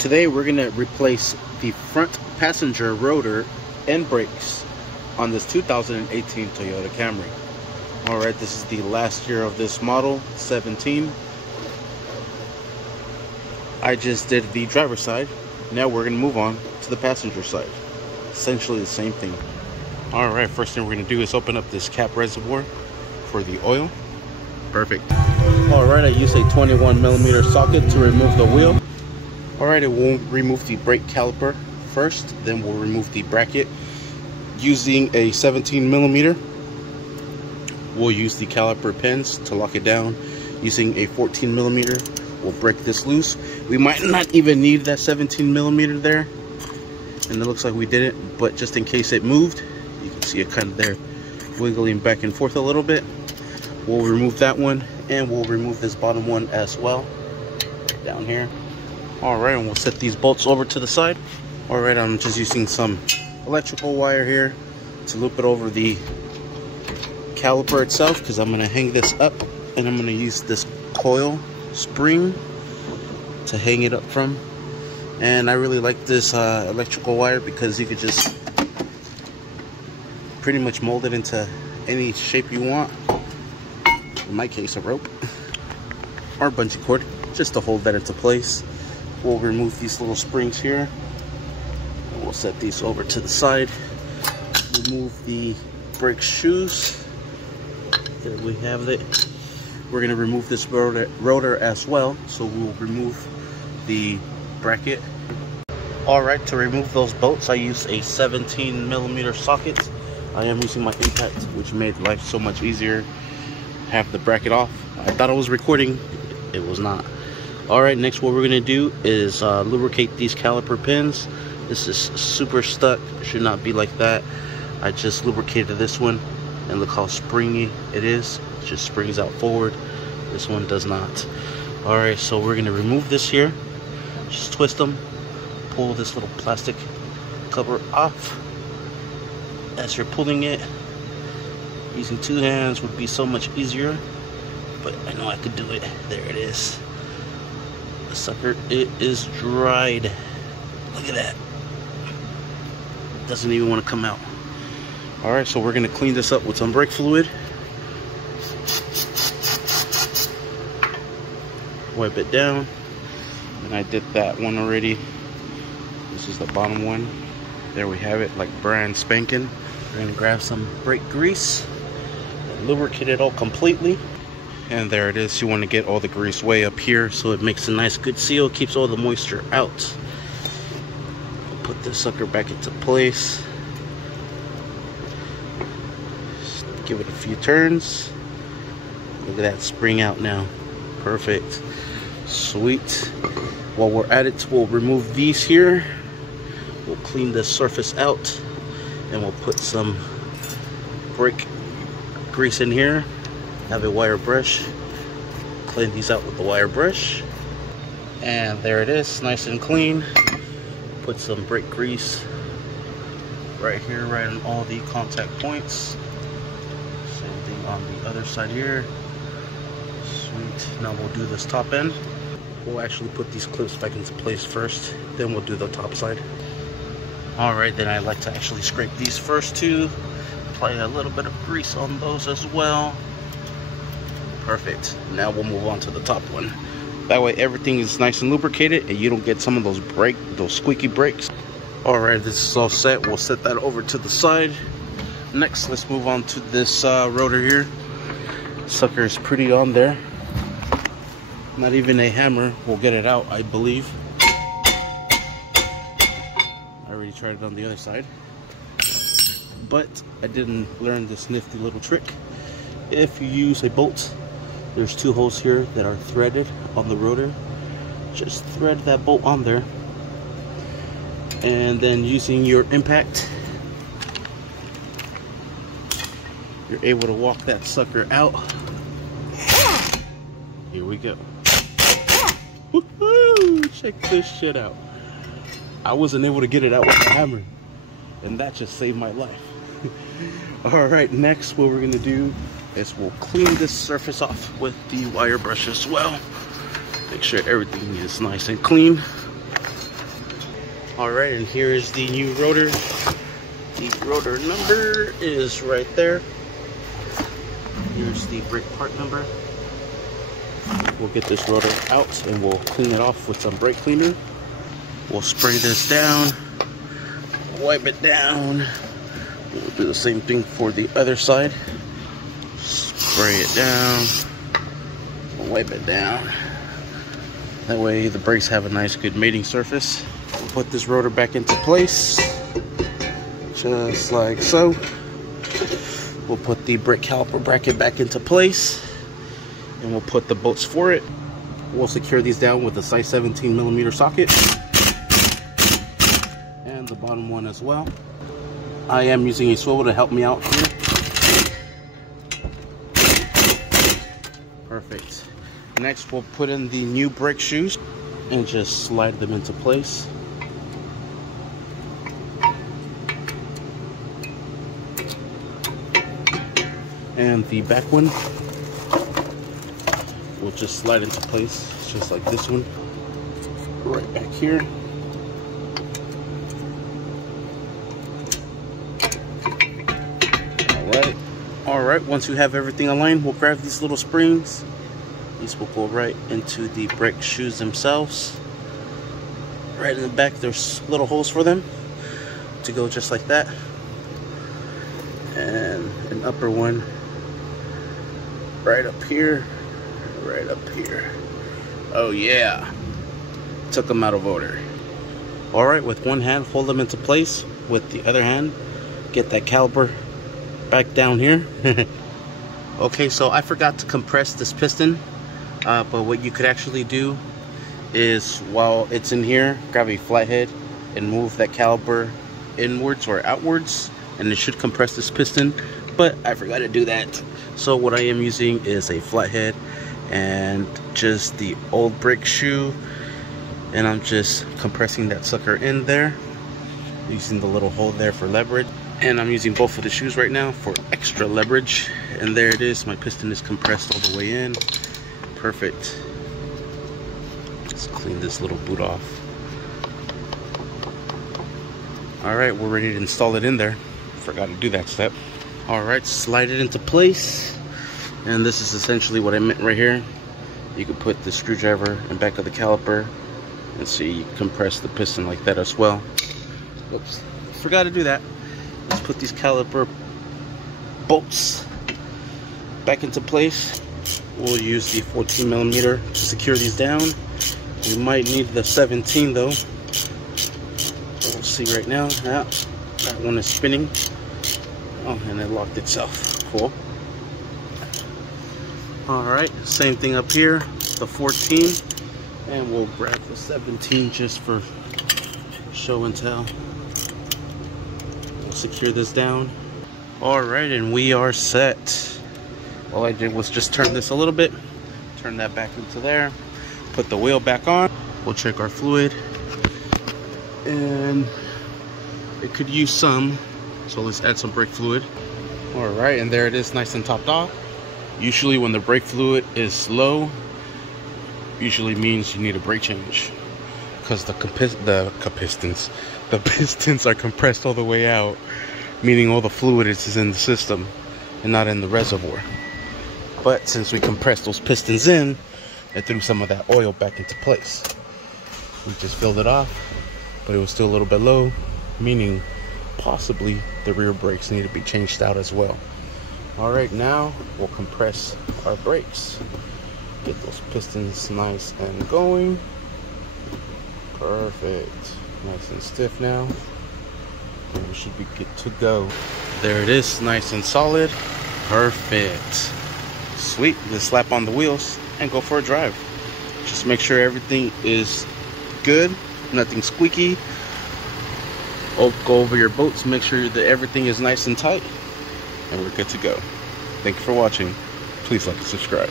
Today we're going to replace the front passenger rotor and brakes on this 2018 Toyota Camry. Alright, this is the last year of this model, 17. I just did the driver's side. Now we're going to move on to the passenger side. Essentially the same thing. Alright, first thing we're going to do is open up this cap reservoir for the oil. Perfect. Alright, I used a 21mm socket to remove the wheel. Alright, it will remove the brake caliper first, then we'll remove the bracket. Using a 17mm, we'll use the caliper pins to lock it down. Using a 14mm, we'll break this loose. We might not even need that 17mm there, and it looks like we didn't, but just in case it moved, you can see it kind of there wiggling back and forth a little bit. We'll remove that one, and we'll remove this bottom one as well, down here. Alright, and we'll set these bolts over to the side. Alright, I'm just using some electrical wire here to loop it over the caliper itself, because I'm going to hang this up, and I'm going to use this coil spring to hang it up from. And I really like this electrical wire because you could just pretty much mold it into any shape you want. In my case, a rope or bungee cord, just to hold that into place. We'll remove these little springs here. We'll set these over to the side. Remove the brake shoes. There we have it. We're going to remove this rotor as well, so we'll remove the bracket. Alright, to remove those bolts, I use a 17mm socket. I am using my impact, which made life so much easier. Have the bracket off. I thought I was recording, it was not. Alright, next what we're going to do is lubricate these caliper pins. This is super stuck, should not be like that. I just lubricated this one, and look how springy it is. It just springs out forward. This one does not. Alright, so we're going to remove this here. Just twist them, pull this little plastic cover off. As you're pulling it, using two hands would be so much easier, but I know I could do it. There it is. The sucker, it is dried. Look at that. Doesn't even want to come out. Alright, so we're going to clean this up with some brake fluid. Wipe it down. And I did that one already. This is the bottom one. There we have it, like brand spanking. We're going to grab some brake grease and lubricate it all completely. And there it is. You want to get all the grease way up here so it makes a nice good seal, keeps all the moisture out. We'll put this sucker back into place. Just give it a few turns. Look at that spring out now. Perfect. Sweet. While we're at it, we'll remove these here. We'll clean the surface out, and we'll put some brake grease in here. Have a wire brush. Clean these out with the wire brush. And there it is, nice and clean. Put some brake grease right here, right on all the contact points. Same thing on the other side here. Sweet. Now we'll do this top end. We'll actually put these clips back into place first, then we'll do the top side. Alright, then I like to actually scrape these first two. Apply a little bit of grease on those as well. Perfect. Now we'll move on to the top one. That way everything is nice and lubricated and you don't get some of those squeaky brakes. Alright, this is all set. We'll set that over to the side. Next, let's move on to this rotor here. Sucker is pretty on there. Not even a hammer will get it out, I believe. I already tried it on the other side. But I didn't learn this nifty little trick. If you use a bolt, there's two holes here that are threaded on the rotor. Just thread that bolt on there. And then using your impact, you're able to walk that sucker out. Here we go. Woohoo! Check this shit out. I wasn't able to get it out with the hammer, and that just saved my life. Alright, next what we're gonna do is we'll clean this surface off with the wire brush as well. Make sure everything is nice and clean. Alright, and here is the new rotor. The rotor number is right there. Here's the brake part number. We'll get this rotor out and we'll clean it off with some brake cleaner. We'll spray this down, wipe it down. We'll do the same thing for the other side. Spray it down, wipe it down. That way the brakes have a nice good mating surface. We'll put this rotor back into place, just like so. We'll put the brake caliper bracket back into place, and we'll put the bolts for it. We'll secure these down with a size 17mm socket, and the bottom one as well. I am using a swivel to help me out here. Perfect. Next, we'll put in the new brake shoes and just slide them into place. And the back one will just slide into place, just like this one, right back here. Alright, once you have everything aligned, we'll grab these little springs. These will go right into the brake shoes themselves. Right in the back, there's little holes for them to go just like that. And an upper one right up here, right up here. Oh yeah, took them out of order. Alright, with one hand, hold them into place. With the other hand, get that caliper back down here. Okay, so I forgot to compress this piston, but what you could actually do is, while it's in here, grab a flathead and move that caliper inwards or outwards, and it should compress this piston, but I forgot to do that. So what I am using is a flathead and just the old brake shoe, and I'm just compressing that sucker in there using the little hole there for leverage. And I'm using both of the shoes right now for extra leverage. And there it is, my piston is compressed all the way in. Perfect. Let's clean this little boot off. Alright, we're ready to install it in there. Forgot to do that step. Alright, slide it into place. And this is essentially what I meant right here. You can put the screwdriver in back of the caliper and see, you compress the piston like that as well. Oops, forgot to do that. Let's put these caliper bolts back into place. We'll use the 14mm to secure these down. We might need the 17 though. We'll see right now. Yeah, that one is spinning. Oh, and it locked itself. Cool. Alright, same thing up here, the 14. And we'll grab the 17 just for show and tell. Secure this down. Alright, and we are set. All I did was just turn this a little bit, turn that back into there, put the wheel back on. We'll check our fluid, and it could use some, so let's add some brake fluid. Alright, and there it is, nice and topped off. Usually when the brake fluid is low, usually means you need a brake change, because the pistons are compressed all the way out, meaning all the fluid is in the system and not in the reservoir. But since we compressed those pistons in, it threw some of that oil back into place. We just filled it off, but it was still a little bit low, meaning possibly the rear brakes need to be changed out as well. Alright, now we'll compress our brakes. Get those pistons nice and going. Perfect. Nice and stiff now. And we should be good to go. There it is, nice and solid. Perfect. Sweet. Let's slap on the wheels and go for a drive. Just make sure everything is good, nothing squeaky. Go over your bolts, make sure that everything is nice and tight, and we're good to go. Thank you for watching. Please like and subscribe.